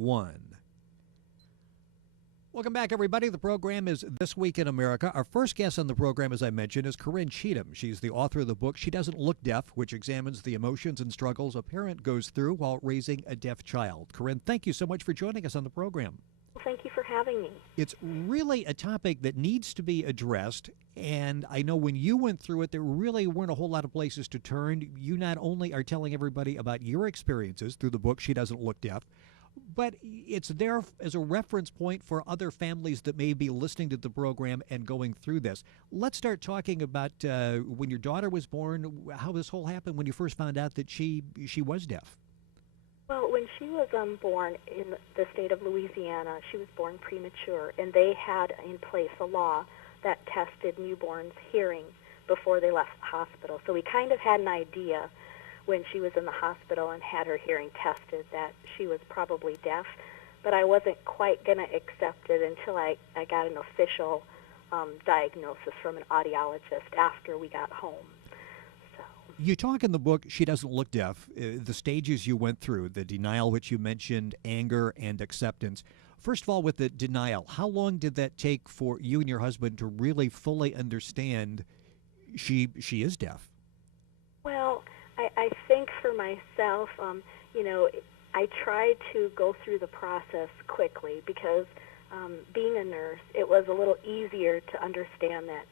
1. Welcome back, everybody. The program is This Week in America. Our first guest on the program, as I mentioned, is Corinne Cheatham. She's the author of the book She Doesn't Look Deaf, which examines the emotions and struggles a parent goes through while raising a deaf child. Corinne, thank you so much for joining us on the program. Well, thank you for having me. It's really a topic that needs to be addressed, and I know when you went through it, there really weren't a whole lot of places to turn. You not only are telling everybody about your experiences through the book She Doesn't Look Deaf, but it's there as a reference point for other families that may be listening to the program and going through this. Let's start talking about when your daughter was born, how this whole happened when you first found out that she was deaf. Well, when she was born in the state of Louisiana, she was born premature, and they had in place a law that tested newborns' hearing before they left the hospital. So we kind of had an idea when she was in the hospital and had her hearing tested that she was probably deaf, but I wasn't quite going to accept it until I got an official diagnosis from an audiologist after we got home. So you talk in the book, She Doesn't Look Deaf, the stages you went through, the denial, which you mentioned, anger, and acceptance. First of all, with the denial, how long did that take for you and your husband to really fully understand she is deaf? Well, I think for myself, I tried to go through the process quickly because being a nurse, it was a little easier to understand that,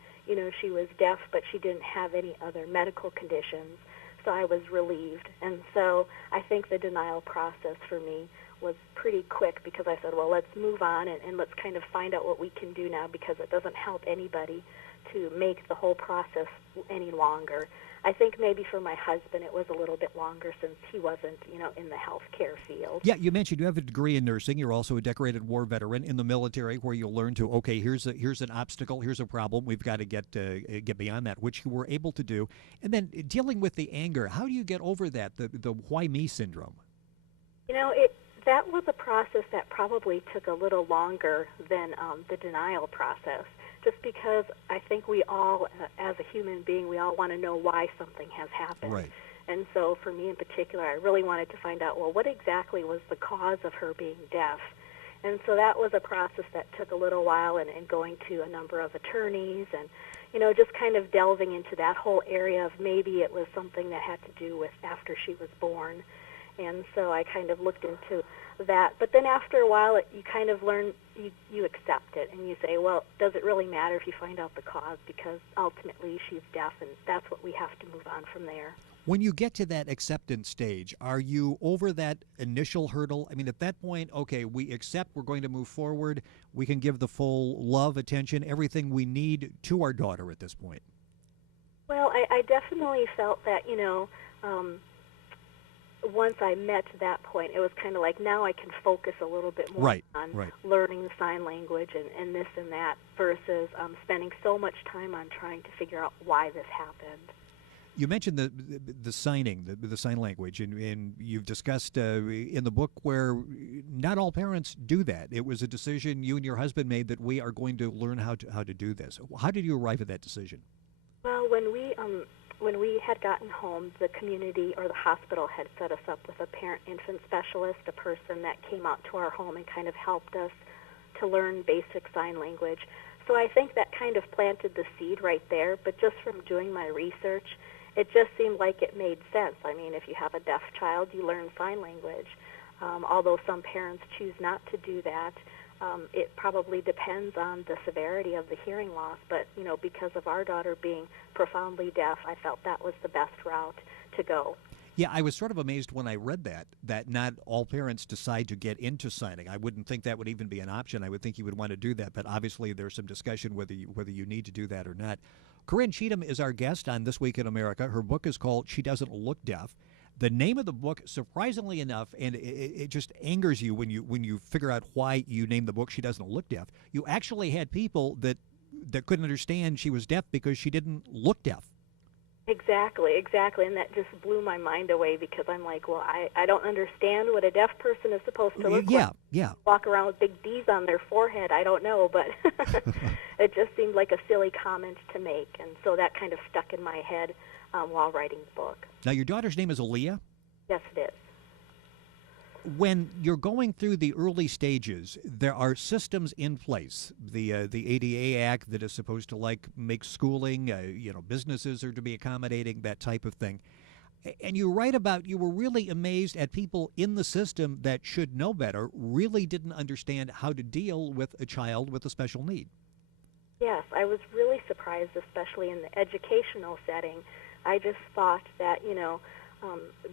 she was deaf, but she didn't have any other medical conditions, so I was relieved. And so I think the denial process for me was pretty quick because I said, well, let's move on and let's kind of find out what we can do now because it doesn't help anybody to make the whole process any longer. I think maybe for my husband it was a little bit longer since he wasn't, in the healthcare field. Yeah, you mentioned you have a degree in nursing. You're also a decorated war veteran in the military where you'll learn to, okay, here's an obstacle, here's a problem, we've got to get beyond that, which you were able to do. And then dealing with the anger, how do you get over that, the why me syndrome? That was a process that probably took a little longer than the denial process. Just because I think we all, as a human being, we all want to know why something has happened. Right. And so for me in particular, I really wanted to find out, well, what exactly was the cause of her being deaf? And so that was a process that took a little while and going to a number of attorneys and, just kind of delving into that whole area of maybe it was something that had to do with after she was born. And so I kind of looked into that. But then after a while, you kind of learn, you accept it, and you say, well, does it really matter if you find out the cause? Because ultimately she's deaf, and that's what we have to move on from there. When you get to that acceptance stage, are you over that initial hurdle? I mean, at that point, okay, we accept, we're going to move forward, we can give the full love, attention, everything we need to our daughter at this point. Well, I definitely felt that, once I met that point, it was kind of like now I can focus a little bit more on learning the sign language and this and that versus spending so much time on trying to figure out why this happened. You mentioned the signing, the sign language, and you've discussed in the book where not all parents do that. It was a decision you and your husband made that we are going to learn how to do this. How did you arrive at that decision? Well, when we had gotten home, the community or the hospital had set us up with a parent-infant specialist, a person that came out to our home and kind of helped us to learn basic sign language. So I think that kind of planted the seed right there, but just from doing my research, it just seemed like it made sense. I mean, if you have a deaf child, you learn sign language. Although some parents choose not to do that, it probably depends on the severity of the hearing loss. But, because of our daughter being profoundly deaf, I felt that was the best route to go. Yeah, I was sort of amazed when I read that not all parents decide to get into signing. I wouldn't think that would even be an option. I would think you would want to do that, but obviously there's some discussion whether you need to do that or not. Corinne Cheatham is our guest on This Week in America. Her book is called She Doesn't Look Deaf. The name of the book, surprisingly enough, and it just angers you when you figure out why you named the book She Doesn't Look Deaf. You actually had people that couldn't understand she was deaf because she didn't look deaf. Exactly, and that just blew my mind away because I'm like, well, I don't understand what a deaf person is supposed to look like. Yeah. Walk around with big D's on their forehead, I don't know, but it just seemed like a silly comment to make, and so that kind of stuck in my head while writing the book. Now, your daughter's name is Aaliyah? Yes, it is. When you're going through the early stages, there are systems in place. The ADA Act that is supposed to make schooling, businesses are to be accommodating, that type of thing. And you write about you were really amazed at people in the system that should know better, really didn't understand how to deal with a child with a special need. Yes, I was really surprised, especially in the educational setting. I just thought that,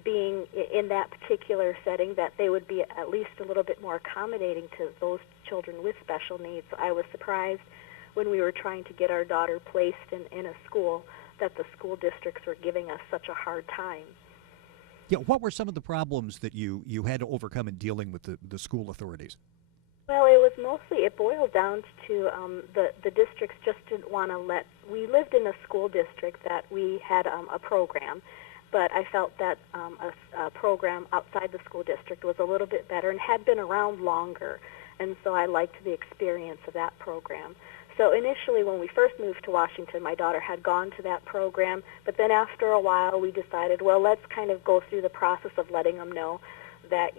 being in that particular setting, that they would be at least a little bit more accommodating to those children with special needs. I was surprised when we were trying to get our daughter placed in a school that the school districts were giving us such a hard time. Yeah, what were some of the problems that you had to overcome in dealing with the school authorities? Well, it boiled down to the districts just didn't want to we lived in a school district that we had a program, but I felt that a program outside the school district was a little bit better and had been around longer, and so I liked the experience of that program. So initially when we first moved to Washington, my daughter had gone to that program, but then after a while we decided, well, let's kind of go through the process of letting them know that,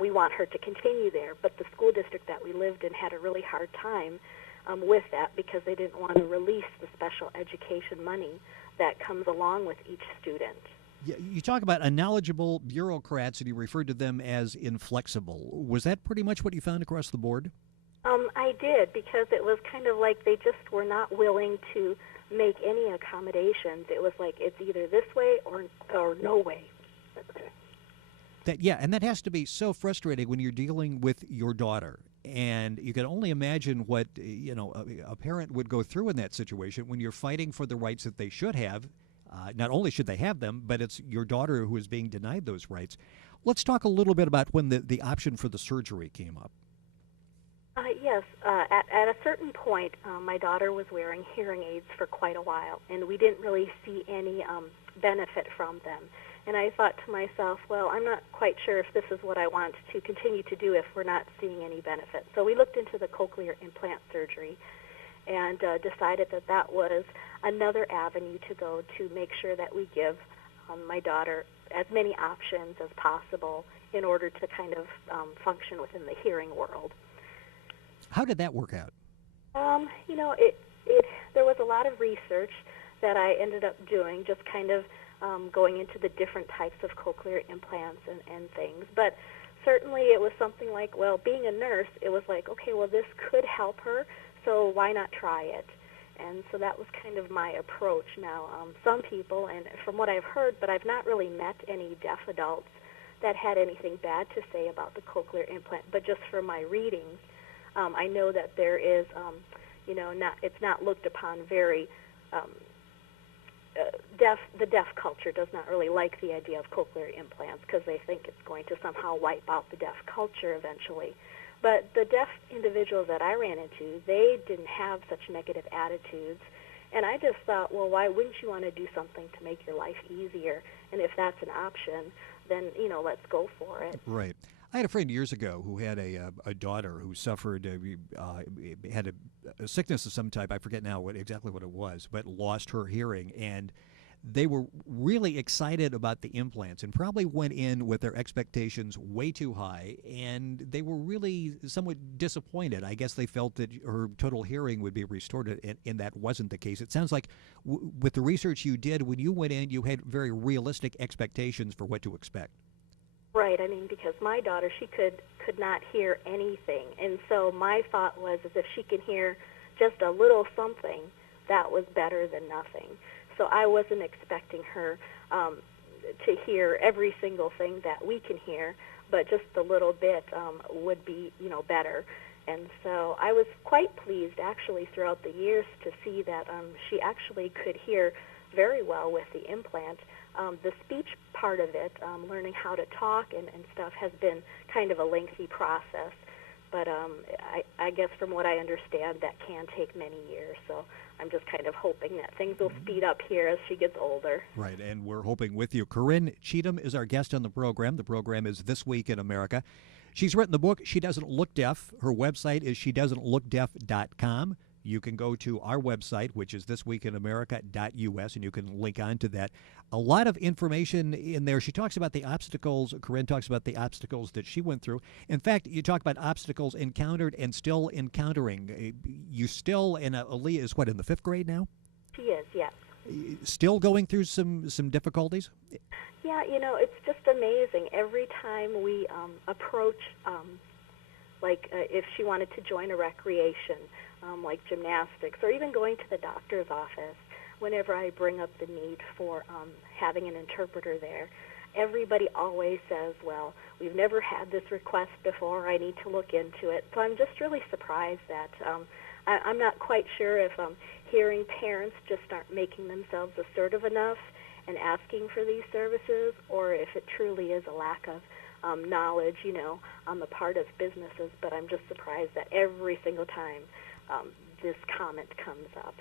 we want her to continue there. But the school district that we lived in had a really hard time with that because they didn't want to release the special education money that comes along with each student. Yeah, you talk about unknowledgeable bureaucrats, and you referred to them as inflexible. Was that pretty much what you found across the board? I did, because it was kind of like they just were not willing to make any accommodations. It was like it's either this way or no way. And that has to be so frustrating when you're dealing with your daughter. And you can only imagine what a parent would go through in that situation when you're fighting for the rights that they should have. Not only should they have them, but it's your daughter who is being denied those rights. Let's talk a little bit about when the option for the surgery came up. Yes. At a certain point, my daughter was wearing hearing aids for quite a while, and we didn't really see any benefit from them. And I thought to myself, well, I'm not quite sure if this is what I want to continue to do if we're not seeing any benefit. So we looked into the cochlear implant surgery and decided that that was another avenue to go to make sure that we give my daughter as many options as possible in order to kind of function within the hearing world. How did that work out? There was a lot of research that I ended up doing, just kind of going into the different types of cochlear implants and things. But certainly it was something like, well, being a nurse, it was like, okay, well, this could help her, so why not try it? And so that was kind of my approach. Now, some people, and from what I've heard, but I've not really met any deaf adults that had anything bad to say about the cochlear implant, but just from my readings, I know that there is, it's not looked upon very, the deaf culture does not really like the idea of cochlear implants because they think it's going to somehow wipe out the deaf culture eventually. But the deaf individuals that I ran into, they didn't have such negative attitudes. And I just thought, well, why wouldn't you want to do something to make your life easier? And if that's an option, then, let's go for it. Right. I had a friend years ago who had a daughter who suffered, had a sickness of some type. I forget now exactly what it was, but lost her hearing. And they were really excited about the implants and probably went in with their expectations way too high. And they were really somewhat disappointed. I guess they felt that her total hearing would be restored, and that wasn't the case. It sounds like with the research you did, when you went in, you had very realistic expectations for what to expect. Right. I mean, because my daughter, she could not hear anything. And so my thought was, is if she can hear just a little something, that was better than nothing. So I wasn't expecting her to hear every single thing that we can hear, but just a little bit would be, better. And so I was quite pleased, actually, throughout the years to see that she actually could hear very well with the implant. The speech part of it, learning how to talk and stuff, has been kind of a lengthy process. But I guess from what I understand, that can take many years. So I'm just kind of hoping that things will speed up here as she gets older. Right, and we're hoping with you. Corinne Cheatham is our guest on the program. The program is This Week in America. She's written the book, She Doesn't Look Deaf. Her website is shedoesn'tlookdeaf.com. you can go to our website, which is thisweekinamerica.us, and you can link on to that. A lot of information in there. She talks about the obstacles. Corinne talks about the obstacles that she went through. In fact, you talk about obstacles encountered and still encountering. You still, and Aaliyah is what, in the 5th grade now? She is, yes. Still going through some difficulties? Yeah, it's just amazing. Every time we approach, if she wanted to join a recreation, like gymnastics, or even going to the doctor's office, whenever I bring up the need for having an interpreter there, everybody always says, well, we've never had this request before, I need to look into it. So I'm just really surprised that I'm not quite sure if hearing parents just aren't making themselves assertive enough and asking for these services, or if it truly is a lack of knowledge, on the part of businesses. But I'm just surprised that every single time this comment comes up.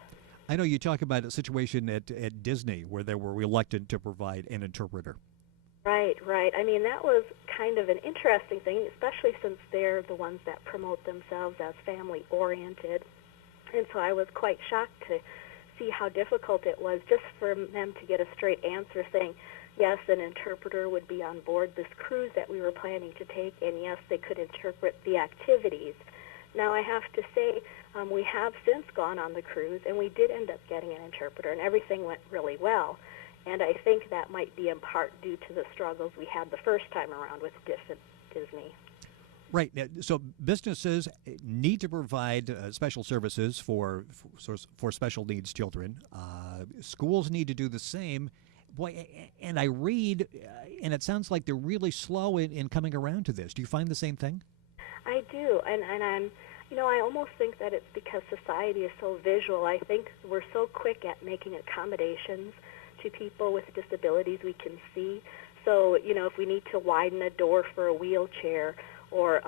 I know you talk about a situation at Disney where they were reluctant to provide an interpreter. Right. I mean, that was kind of an interesting thing, especially since they're the ones that promote themselves as family-oriented. And so I was quite shocked to see how difficult it was just for them to get a straight answer saying, yes, an interpreter would be on board this cruise that we were planning to take, and yes, they could interpret the activities. Now, I have to say, we have since gone on the cruise, and we did end up getting an interpreter, and everything went really well. And I think that might be in part due to the struggles we had the first time around with Disney. Right. So businesses need to provide special services for special needs children. Schools need to do the same. Boy, and I read, and it sounds like they're really slow in coming around to this. Do you find the same thing? I do, and I'm, I almost think that it's because society is so visual. I think we're so quick at making accommodations to people with disabilities we can see. So, if we need to widen a door for a wheelchair, or,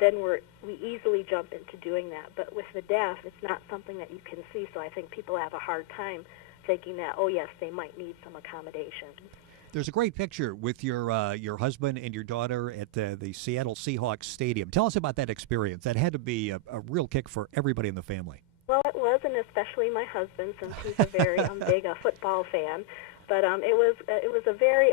then we easily jump into doing that. But with the deaf, it's not something that you can see, so I think people have a hard time thinking that, oh, yes, they might need some accommodations. There's a great picture with your husband and your daughter at the Seattle Seahawks Stadium. Tell us about that experience. That had to be a real kick for everybody in the family. Well, it was, and especially my husband, since he's a very big football fan. But it was a very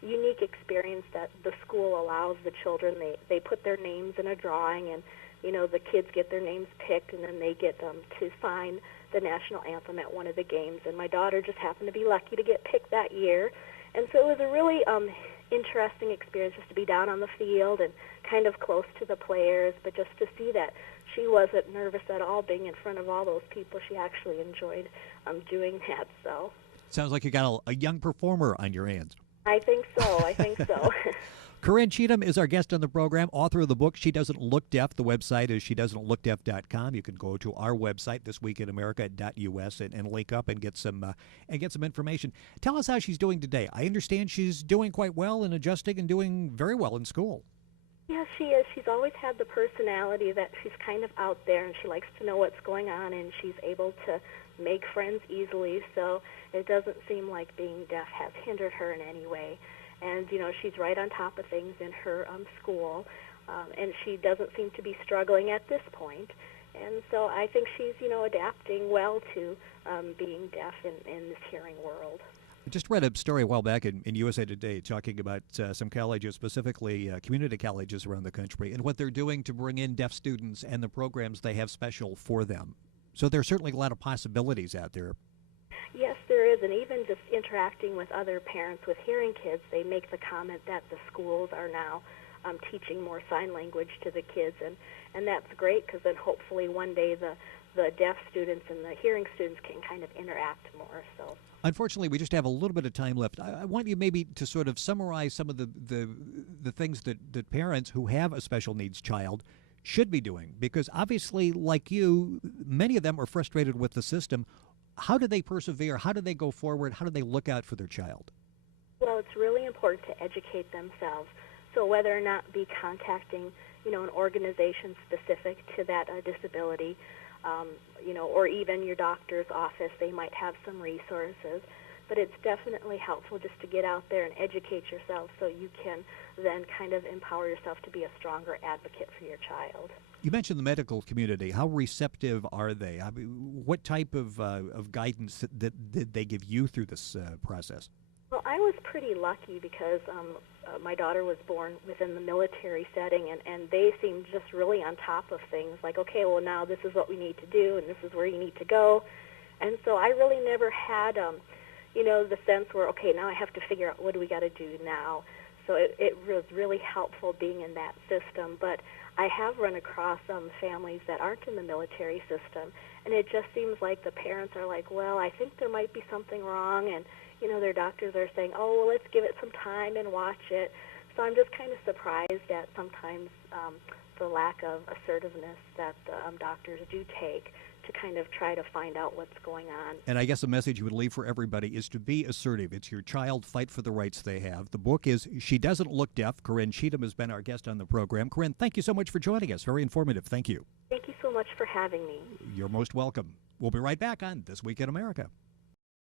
unique experience that the school allows the children. They put their names in a drawing, and the kids get their names picked, and then they get to sign the national anthem at one of the games. And my daughter just happened to be lucky to get picked that year. And so it was a really interesting experience just to be down on the field and kind of close to the players, but just to see that she wasn't nervous at all being in front of all those people. She actually enjoyed doing that. So sounds like you got a young performer on your hands. I think so. Corinne Cheatham is our guest on the program, author of the book She Doesn't Look Deaf. The website is shedoesn'tlookdeaf.com. You can go to our website, thisweekinamerica.us, and link up and get some information. Tell us how she's doing today. I understand she's doing quite well and adjusting and doing very well in school. Yeah, she is. She's always had the personality that she's kind of out there, and she likes to know what's going on, and she's able to make friends easily. So it doesn't seem like being deaf has hindered her in any way. And, she's right on top of things in her school, and she doesn't seem to be struggling at this point. And so I think she's, adapting well to being deaf in this hearing world. I just read a story a while back in USA Today talking about some colleges, specifically community colleges around the country, and what they're doing to bring in deaf students and the programs they have special for them. So there's certainly a lot of possibilities out there. Yes, there is, and even just interacting with other parents with hearing kids, they make the comment that the schools are now teaching more sign language to the kids, and that's great because then hopefully one day the deaf students and the hearing students can kind of interact more. So, unfortunately, we just have a little bit of time left. I want you maybe to sort of summarize some of the things that parents who have a special needs child should be doing, because obviously, like you, many of them are frustrated with the system. How do they persevere? How do they go forward? How do they look out for their child? Well, it's really important to educate themselves. So whether or not be contacting, an organization specific to that disability, or even your doctor's office, they might have some resources but it's definitely helpful just to get out there and educate yourself so you can then kind of empower yourself to be a stronger advocate for your child. You mentioned the medical community. How receptive are they? I mean, what type of guidance did they give you through this process? Well, I was pretty lucky because my daughter was born within the military setting, and they seemed just really on top of things, like, okay, well, now this is what we need to do, and this is where you need to go. And so I really never had, the sense where, okay, now I have to figure out what do we got to do now. So it was really helpful being in that system. But I have run across families that aren't in the military system, and it just seems like the parents are like, well, I think there might be something wrong, and their doctors are saying, oh, well, let's give it some time and watch it. So I'm just kind of surprised at sometimes the lack of assertiveness that the doctors do take to kind of try to find out what's going on. And I guess a message you would leave for everybody is to be assertive. It's your child, fight for the rights they have. The book is She Doesn't Look Deaf. Corinne Cheatham has been our guest on the program. Corinne, thank you so much for joining us. Very informative. Thank you. Thank you so much for having me. You're most welcome. We'll be right back on This Week in America.